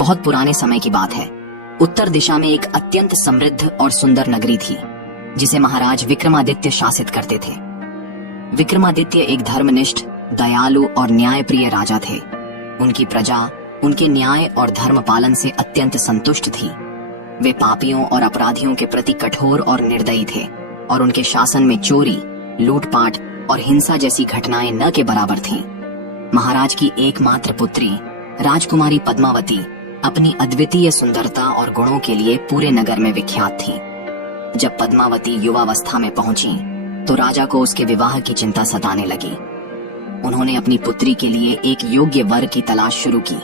बहुत पुराने समय की बात है। उत्तर दिशा में एक अत्यंत समृद्ध और सुंदर नगरी थी जिसे महाराज विक्रमादित्य शासित करते थे। विक्रमादित्य एक धर्मनिष्ठ, दयालु और न्यायप्रिय राजा थे। उनकी प्रजा उनके न्याय और धर्म पालन से अत्यंत संतुष्ट थी। वे पापियों और अपराधियों के प्रति कठोर और निर्दयी थे और उनके शासन में चोरी, लूटपाट और हिंसा जैसी घटनाएं न के बराबर थीं। महाराज की एकमात्र पुत्री राजकुमारी पद्मावती अपनी अद्वितीय सुंदरता और गुणों के लिए पूरे नगर में विख्यात थी। जब पद्मावती युवावस्था में पहुंची तो राजा को उसके विवाह की चिंता सताने लगी। उन्होंने अपनी पुत्री के लिए एक योग्य वर की तलाश शुरू की,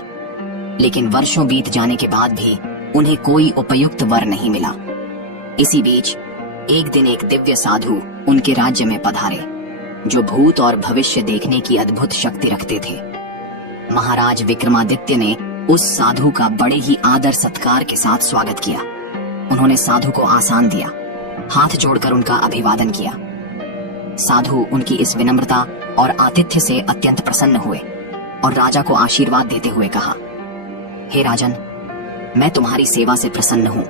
लेकिन वर्षों बीत जाने के बाद भी उन्हें कोई उपयुक्त वर नहीं मिला। इसी बीच एक दिन एक दिव्य साधु उनके राज्य में पधारे, जो भूत और भविष्य देखने की अद्भुत शक्ति रखते थे। महाराज विक्रमादित्य ने उस साधु का बड़े ही आदर सत्कार के साथ स्वागत किया। उन्होंने साधु को आसन दिया, हाथ जोड़कर उनका अभिवादन किया। साधु उनकी इस विनम्रता और आतिथ्य से अत्यंत प्रसन्न हुए और राजा को आशीर्वाद देते हुए कहा, हे राजन, मैं तुम्हारी सेवा से प्रसन्न हूँ।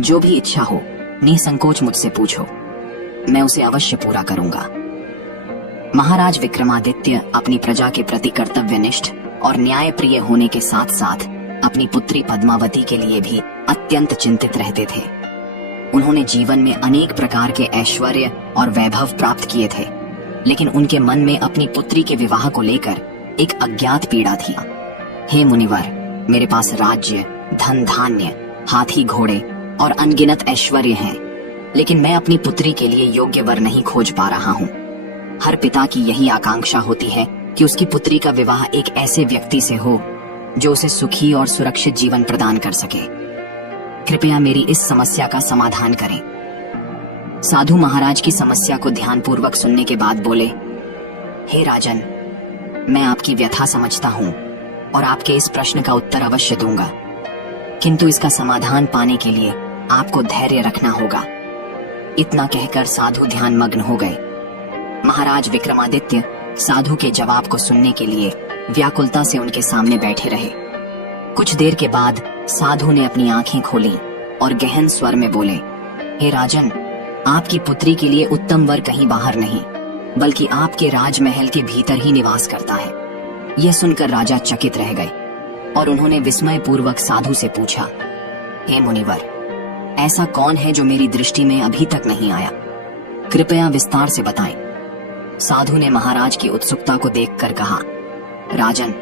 जो भी इच्छा हो निसंकोच मुझसे पूछो, मैं उसे अवश्य पूरा करूंगा। महाराज विक्रमादित्य अपनी प्रजा के प्रति कर्तव्यनिष्ठ और न्यायप्रिय होने के साथ साथ अपनी पुत्री पद्मावती के लिए भी अत्यंत चिंतित रहते थे। उन्होंने जीवन में अनेक प्रकार के ऐश्वर्य और वैभव प्राप्त किए थे, लेकिन उनके मन में अपनी पुत्री के विवाह को लेकर एक अज्ञात पीड़ा थी। हे मुनिवर, मेरे पास राज्य, धन धान्य, हाथी घोड़े और अनगिनत ऐश्वर्य हैं, लेकिन मैं अपनी पुत्री के लिए योग्य वर नहीं खोज पा रहा हूँ। हर पिता की यही आकांक्षा होती है कि उसकी पुत्री का विवाह एक ऐसे व्यक्ति से हो जो उसे सुखी और सुरक्षित जीवन प्रदान कर सके। कृपया मेरी इस समस्या का समाधान करें। साधु महाराज की समस्या को ध्यानपूर्वक सुनने के बाद बोले, हे राजन, मैं आपकी व्यथा समझता हूँ और आपके इस प्रश्न का उत्तर अवश्य दूंगा, किंतु इसका समाधान पाने के लिए आपको धैर्य रखना होगा। इतना कहकर साधु ध्यान मग्न हो गए। महाराज विक्रमादित्य साधु के जवाब को सुनने के लिए व्याकुलता से उनके सामने बैठे रहे। कुछ देर के बाद साधु ने अपनी आंखें खोली और गहन स्वर में बोले, हे राजन, आपकी पुत्री के लिए उत्तम वर कहीं बाहर नहीं, बल्कि आपके राजमहल के भीतर ही निवास करता है। यह सुनकर राजा चकित रह गए और उन्होंने विस्मय पूर्वक साधु से पूछा, हे मुनिवर, ऐसा कौन है जो मेरी दृष्टि में अभी तक नहीं आया? कृपया विस्तार से बताएं। साधु ने महाराज की उत्सुकता को देखकर कहा, राजन,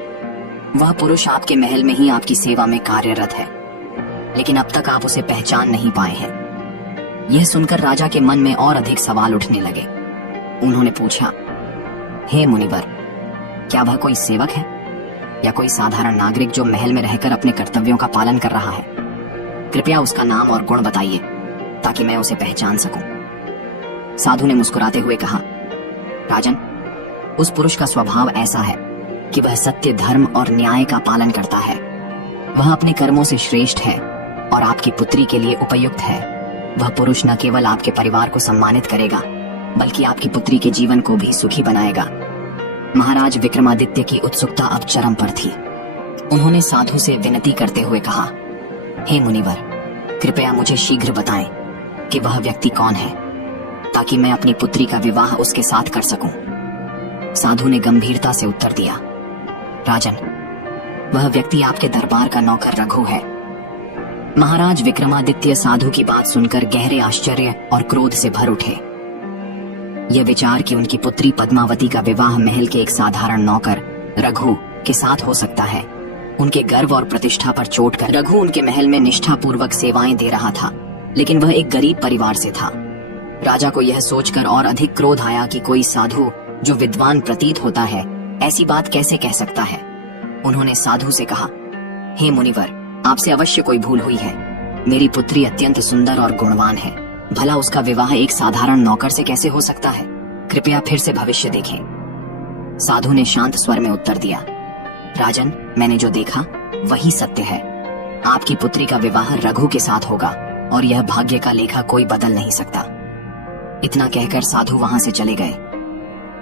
वह पुरुष आपके महल में ही आपकी सेवा में कार्यरत है, लेकिन अब तक आप उसे पहचान नहीं पाए हैं। यह सुनकर राजा के मन में और अधिक सवाल उठने लगे। उन्होंने पूछा, हे मुनिवर, क्या वह कोई सेवक है या कोई साधारण नागरिक जो महल में रहकर अपने कर्तव्यों का पालन कर रहा है? कृपया उसका नाम और गुण बताइए ताकि मैं उसे पहचान सकूं। साधु ने मुस्कुराते हुए कहा, राजन, उस पुरुष का स्वभाव ऐसा है कि वह सत्य, धर्म और न्याय का पालन करता है। वह अपने कर्मों से श्रेष्ठ है और आपकी पुत्री के लिए उपयुक्त है। वह पुरुष न केवल आपके परिवार को सम्मानित करेगा, बल्कि आपकी पुत्री के जीवन को भी सुखी बनाएगा। महाराज विक्रमादित्य की उत्सुकता अब चरम पर थी। उन्होंने साधु से विनती करते हुए कहा, हे मुनिवर, कृपया मुझे शीघ्र बताएं कि वह व्यक्ति कौन है, ताकि मैं अपनी पुत्री का विवाह उसके साथ कर सकूं। साधु ने गंभीरता से उत्तर दिया, राजन, वह व्यक्ति आपके दरबार का नौकर रघु है। महाराज विक्रमादित्य साधु की बात सुनकर गहरे आश्चर्य और क्रोध से भर उठे। यह विचार कि उनकी पुत्री पद्मावती का विवाह महल के एक साधारण नौकर रघु के साथ हो सकता है, उनके गर्व और प्रतिष्ठा पर चोट कर। रघु उनके महल में निष्ठापूर्वक सेवाएं दे रहा था, लेकिन वह एक गरीब परिवार से था। राजा को यह सोचकर और अधिक क्रोध आया कि कोई साधु जो विद्वान प्रतीत होता है ऐसी बात कैसे कह सकता है। उन्होंने साधु से कहा, हे मुनिवर, आपसे अवश्य कोई भूल हुई है। मेरी पुत्री अत्यंत सुंदर और गुणवान है, भला उसका विवाह एक साधारण नौकर से कैसे हो सकता है? कृपया फिर से भविष्य देखें। साधु ने शांत स्वर में उत्तर दिया, राजन, मैंने जो देखा वही सत्य है। आपकी पुत्री का विवाह रघु के साथ होगा और यह भाग्य का लेखा कोई बदल नहीं सकता। इतना कहकर साधु वहां से चले गए।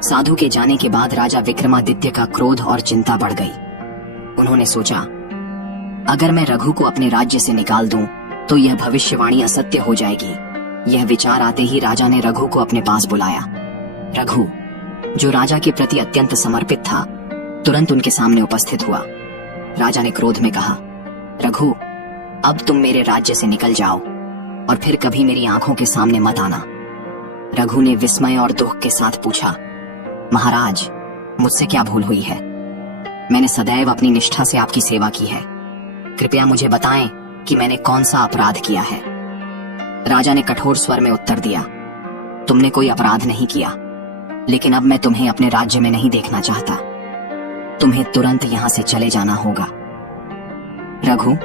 साधु के जाने के बाद राजा विक्रमादित्य का क्रोध और चिंता बढ़ गई। उन्होंने सोचा, अगर मैं रघु को अपने राज्य से निकाल दूं, तो यह भविष्यवाणी असत्य हो जाएगी। यह विचार आते ही राजा ने रघु को अपने पास बुलाया। रघु, जो राजा के प्रति अत्यंत समर्पित था, तुरंत उनके सामने उपस्थित हुआ। राजा ने क्रोध में कहा, रघु, अब तुम मेरे राज्य से निकल जाओ और फिर कभी मेरी आंखों के सामने मत आना। रघु ने विस्मय और दुख के साथ पूछा, महाराज, मुझसे क्या भूल हुई है? मैंने सदैव अपनी निष्ठा से आपकी सेवा की है। कृपया मुझे बताएं कि मैंने कौन सा अपराध किया है। राजा ने कठोर स्वर में उत्तर दिया, तुमने कोई अपराध नहीं किया, लेकिन अब मैं तुम्हें अपने राज्य में नहीं देखना चाहता। तुम्हें तुरंत यहां से चले जाना होगा। रघु,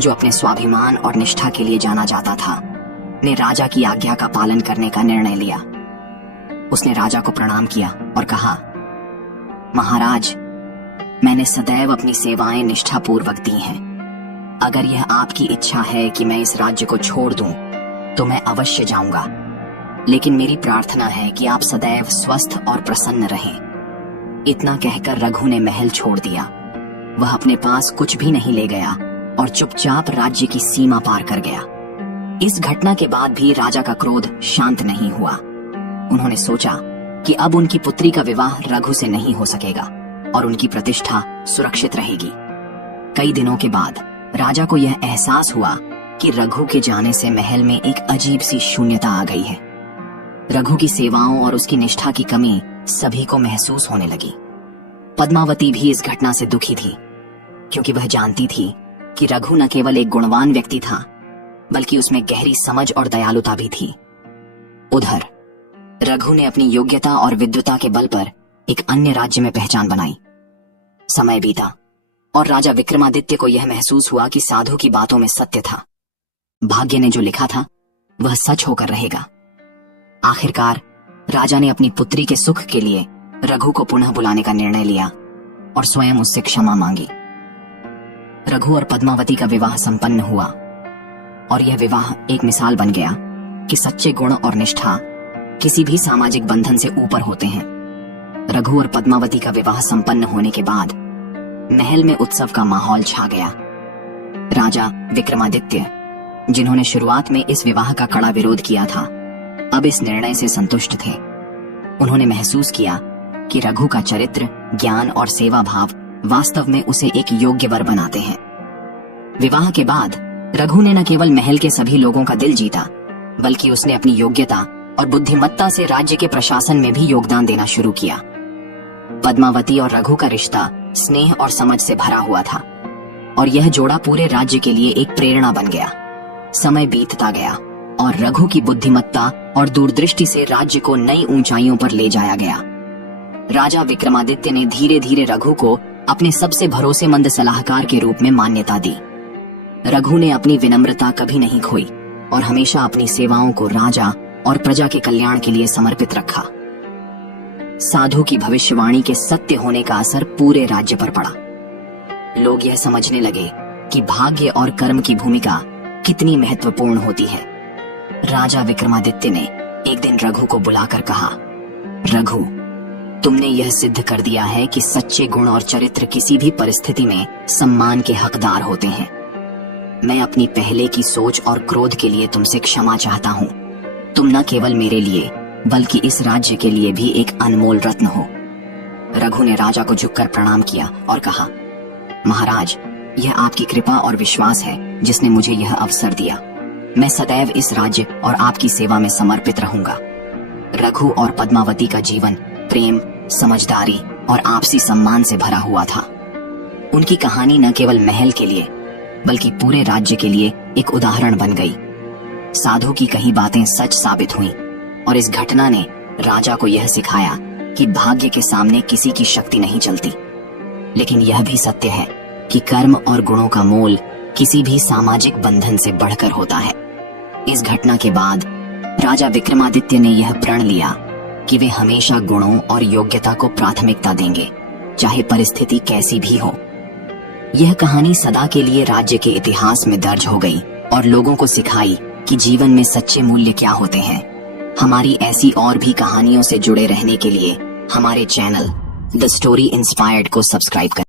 जो अपने स्वाभिमान और निष्ठा के लिए जाना जाता था, ने राजा की आज्ञा का पालन करने का निर्णय लिया। उसने राजा को प्रणाम किया और कहा, महाराज, मैंने सदैव अपनी सेवाएं निष्ठापूर्वक दी हैं। अगर यह आपकी इच्छा है कि मैं इस राज्य को छोड़ दूं, तो मैं अवश्य जाऊंगा, लेकिन मेरी प्रार्थना है कि आप सदैव स्वस्थ और प्रसन्न रहें। इतना कहकर रघु ने महल छोड़ दिया। वह अपने पास कुछ भी नहीं ले गया और चुपचाप राज्य की सीमा पार कर गया। इस घटना के बाद भी राजा का क्रोध शांत नहीं हुआ। उन्होंने सोचा कि अब उनकी पुत्री का विवाह रघु से नहीं हो सकेगा और उनकी प्रतिष्ठा सुरक्षित रहेगी। कई दिनों के बाद राजा को यह एहसास हुआ कि रघु के जाने से महल में एक अजीब सी शून्यता आ गई है। रघु की सेवाओं और उसकी निष्ठा की कमी सभी को महसूस होने लगी। पद्मावती भी इस घटना से दुखी थी, क्योंकि वह जानती थी कि रघु न केवल एक गुणवान व्यक्ति था, बल्कि उसमें गहरी समझ और दयालुता भी थी। उधर रघु ने अपनी योग्यता और विद्वता के बल पर एक अन्य राज्य में पहचान बनाई। समय बीता और राजा विक्रमादित्य को यह महसूस हुआ कि साधु की बातों में सत्य था। भाग्य ने जो लिखा था वह सच होकर रहेगा। आखिरकार राजा ने अपनी पुत्री के सुख के लिए रघु को पुनः बुलाने का निर्णय लिया और स्वयं उससे क्षमा मांगी। रघु और पद्मावती का विवाह संपन्न हुआ और यह विवाह एक मिसाल बन गया कि सच्चे गुण और निष्ठा किसी भी सामाजिक बंधन से ऊपर होते हैं। रघु और पद्मावती का विवाह संपन्न होने के बाद महल में उत्सव का माहौल छा गया। राजा विक्रमादित्य, जिन्होंने शुरुआत में इस विवाह का कड़ा विरोध किया था, अब इस निर्णय से संतुष्ट थे। उन्होंने महसूस किया कि रघु का चरित्र, ज्ञान और सेवा भाव वास्तव में उसे एक योग्य वर बनाते हैं। विवाह के बाद रघु ने न केवल महल के सभी लोगों का दिल जीता, बल्कि उसने अपनी योग्यता और बुद्धिमत्ता से राज्य के प्रशासन में भी योगदान देना शुरू किया। पद्मावती और रघु का रिश्ता स्नेह और समझ से भरा हुआ था और यह जोड़ा पूरे राज्य के लिए एक प्रेरणा बन गया। समय बीतता गया और रघु की बुद्धिमत्ता और दूरदृष्टि से राज्य को नई ऊंचाइयों पर ले जाया गया। राजा विक्रमादित्य ने धीरे धीरे रघु को अपने सबसे भरोसेमंद सलाहकार के रूप में मान्यता दी। रघु ने अपनी विनम्रता कभी नहीं खोई और हमेशा अपनी सेवाओं को राजा और प्रजा के कल्याण के लिए समर्पित रखा। साधु की भविष्यवाणी के सत्य होने का असर पूरे राज्य पर पड़ा। लोग यह समझने लगे कि भाग्य और कर्म की भूमिका कितनी महत्वपूर्ण होती है। राजा विक्रमादित्य ने एक दिन रघु को बुलाकर कहा, रघु, तुमने यह सिद्ध कर दिया है कि सच्चे गुण और चरित्र किसी भी परिस्थिति में सम्मान के हकदार होते हैं। मैं अपनी पहले की सोच और क्रोध के लिए तुमसे क्षमा चाहता हूँ। तुम न केवल मेरे लिए बल्कि इस राज्य के लिए भी एक अनमोल रत्न हो। रघु ने राजा को झुककर प्रणाम किया और कहा, महाराज, यह आपकी कृपा और विश्वास है जिसने मुझे यह अवसर दिया। मैं सदैव इस राज्य और आपकी सेवा में समर्पित रहूंगा। रघु और पद्मावती का जीवन प्रेम, समझदारी और आपसी सम्मान से भरा हुआ था। उनकी कहानी न केवल महल के लिए बल्कि पूरे राज्य के लिए एक उदाहरण बन गई। साधु की कही बातें सच साबित हुईं और इस घटना ने राजा को यह सिखाया कि भाग्य के सामने किसी की शक्ति नहीं चलती, लेकिन यह भी सत्य है कि कर्म और गुणों का मोल किसी भी सामाजिक बंधन से बढ़कर होता है। इस घटना के बाद राजा विक्रमादित्य ने यह प्रण लिया कि वे हमेशा गुणों और योग्यता को प्राथमिकता देंगे, चाहे परिस्थिति कैसी भी हो। यह कहानी सदा के लिए राज्य के इतिहास में दर्ज हो गई और लोगों को सिखाई कि जीवन में सच्चे मूल्य क्या होते हैं। हमारी ऐसी और भी कहानियों से जुड़े रहने के लिए हमारे चैनल द स्टोरी इंस्पायर्ड को सब्सक्राइब करें।